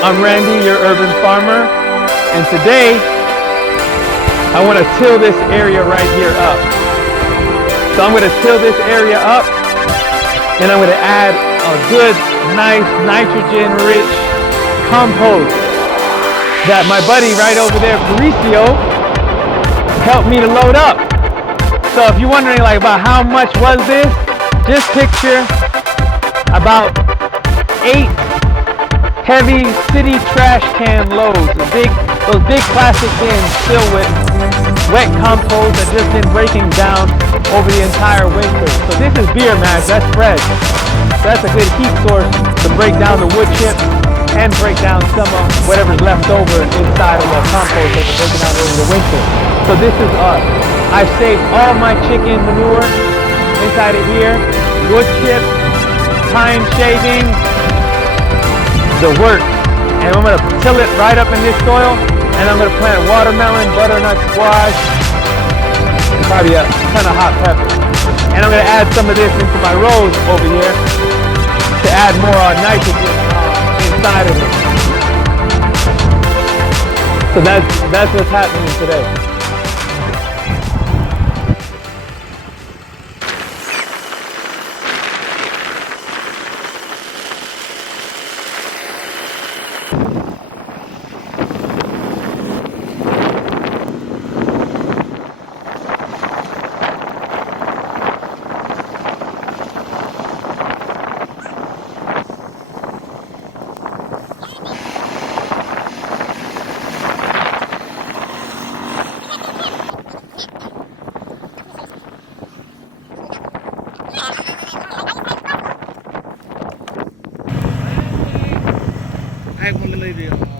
I'm Randy, your urban farmer, and today I want to till this area right here up. So I'm going to till this area up, and I'm going to add a good, nice, nitrogen-rich compost that my buddy right over there, Mauricio, helped me to load up. So if you're wondering like about how much was this, just picture about 8 heavy city trash can loads, those big plastic cans filled with wet compost that just been breaking down over the entire winter. So this is beer mash, that's fresh. That's a good heat source to break down the wood chips and break down some of whatever's left over inside of the compost that's breaking out over the winter. So this is us. I've saved all my chicken manure inside of here, wood chips, pine shavings, the works. And I'm going to till it right up in this soil, and I'm going to plant watermelon, butternut squash, and probably a ton of hot pepper. And I'm going to add some of this into my rows over here to add more nitrogen inside of it. So that's what's happening today. Ai con lên đây thì